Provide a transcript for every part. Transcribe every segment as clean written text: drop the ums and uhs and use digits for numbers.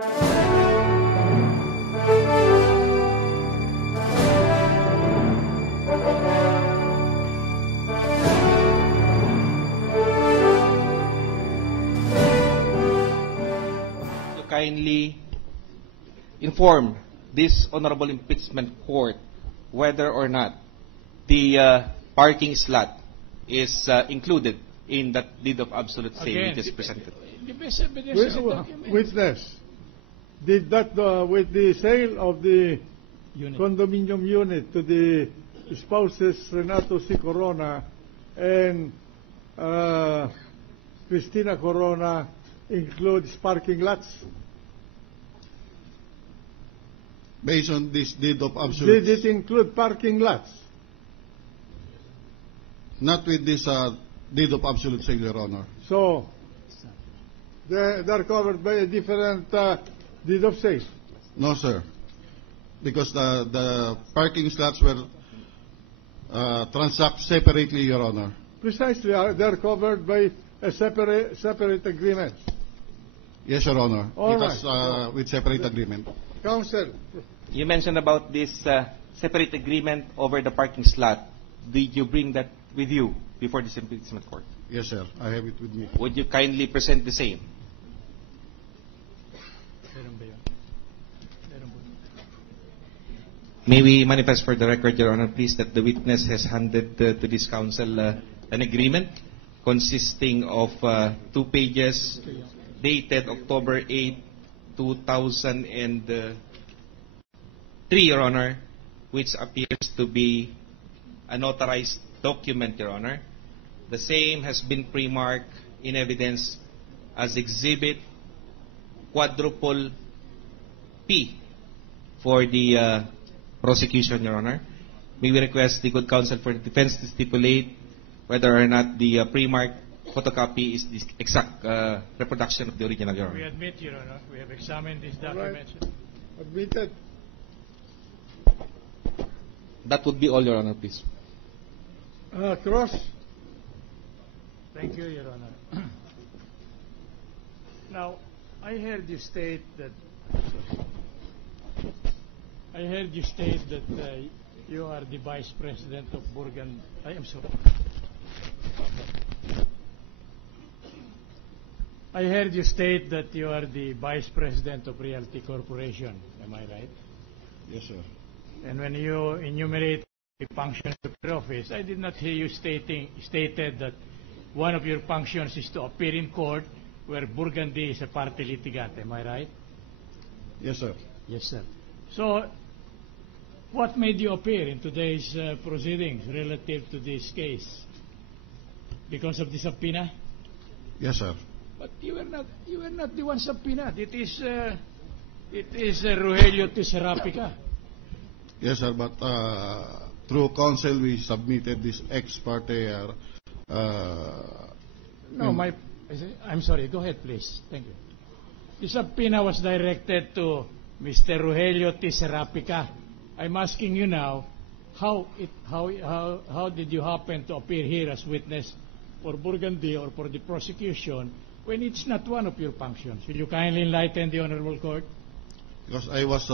To kindly inform this Honorable Impeachment Court whether or not the parking slot is included in that deed of absolute sale which is presented. The best evidence is the document. Witness, did that with the sale of the Unit. condominium unit to the spouses Renato C. Corona and Cristina Corona includes parking lots? Based on this deed of absolute, Did it include parking lots? not with this deed of absolute sale, Your Honor. So, they're covered by a different deed of sale. No, sir. Because the parking slots were transacted separately, Your Honor. Precisely, they're covered by a separate agreement. Yes, Your Honor. All it was right. with separate agreement. Counsel, You mentioned about this separate agreement over the parking slot. Did you bring that with you before this impeachment court? Yes, sir. I have it with me. Would you kindly present the same? Meron ba yun? Meron ba? May we manifest for the record, Your Honor, please, that the witness has handed to this counsel an agreement consisting of 2 pages dated October 8, 2003, Your Honor, which appears to be a notarized document, Your Honor. The same has been pre-marked in evidence as Exhibit Quadruple P for the prosecution, Your Honor. May we request the good counsel for the defense to stipulate whether or not the pre-marked photocopy is the exact reproduction of the original, Your We Honor. admit, Your Honor, we have examined these Right. documents. admitted. That would be all, Your Honor, please. Cross, Thank you, Your Honor. Now, I heard you state that you are the Vice President of Burgan. I am sorry. I heard you state that you are the Vice President of Realty Corporation. Am I right? Yes, sir. And when you enumerate the functions of your office, I did not hear you stated that one of your functions is to appear in court where Burgundy is a party litigant. Am I right? Yes, sir. Yes, sir. So, what made you appear in today's proceedings relative to this case? Because of the subpoena? Yes, sir. But you were not the one subpoenaed. It is Rogelio T. Serapica. Yes, sir. But through counsel, we submitted this ex parte. No, I'm sorry. Go ahead, please. Thank you. The subpoena was directed to Mr. Rogelio T. Serapica. I'm asking you now, how did you happen to appear here as witness for Burgundy or for the prosecution when it's not one of your functions? Will you kindly enlighten the Honorable Court? Because I was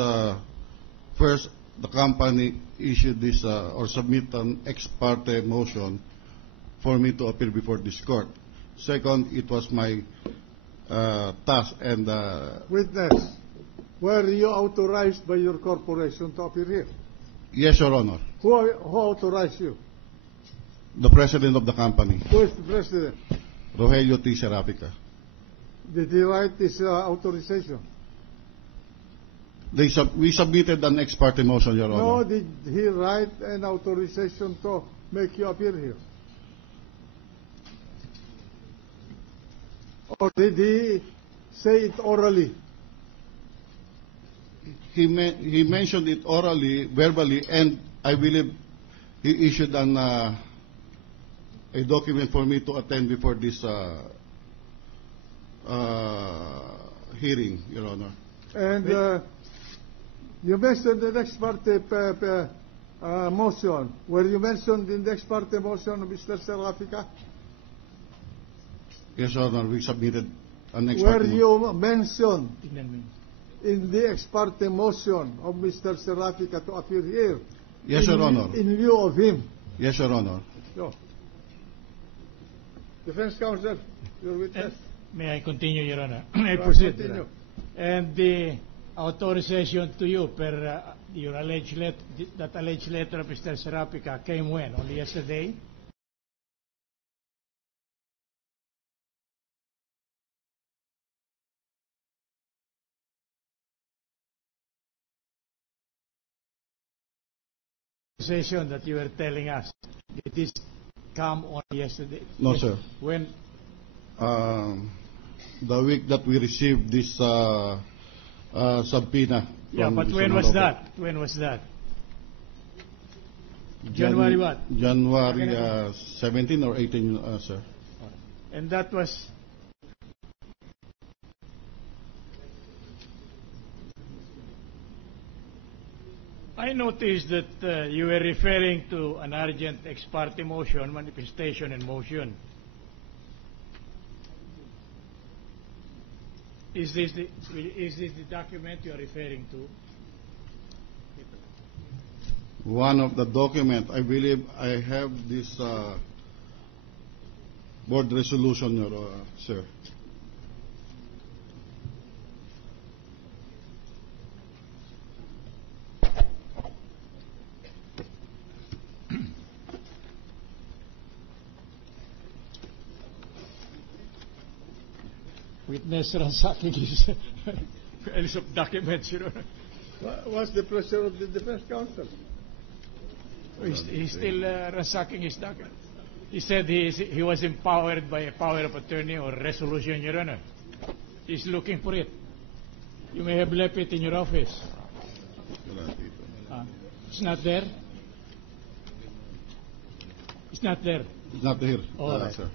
first, the company issued this or submit an ex parte motion for me to appear before this court. Second, it was my task and witness, were you authorized by your corporation to appear here? yes, Your Honor, Who authorized you? the president of the company, Who is the president? Rogelio T. Serapica. Did he write this authorization? We submitted an ex parte motion, Your No, Honor. did he write an authorization to make you appear here? Or did he say it orally? He mentioned it orally, verbally, and I believe he issued a document for me to attend before this hearing, Your Honor. And you mentioned the ex parte motion. Were you mentioned in the ex parte motion, Mr. Serapica? Yes, Your Honor, we submitted an ex Were parte motion. you mentioned Tignan mo yun. in the ex parte motion of Mr. Serapika to appear here. Yes, Your Honor. In view of him. Yes, Your Honor. So, Defense Counsel, your witness. May I continue, Your Honor? I Well, proceed. continue. And the authorization to you per your alleged that alleged letter of Mr. Serapika came when? Only yesterday? Authorization that you were telling us. Did this come on yesterday? No, Yes. sir. When? The week that we received this subpoena. Yeah, from but Mr. when was Mandope. that? When was that? January what? January 17 or 18, sir. And that was I noticed that you were referring to an urgent ex parte motion, manifestation and motion. Is this the document you are referring to? One of the document, I believe I have this board resolution, Your sir. Witness ransacking his files of documents, you know. What's the pleasure of the Defense Counsel? He's still ransacking his document. He said he was empowered by a power of attorney or resolution, Your Honor. He's looking for it. You may have left it in your office. It's not there? It's not there. It's not here, All right. sir.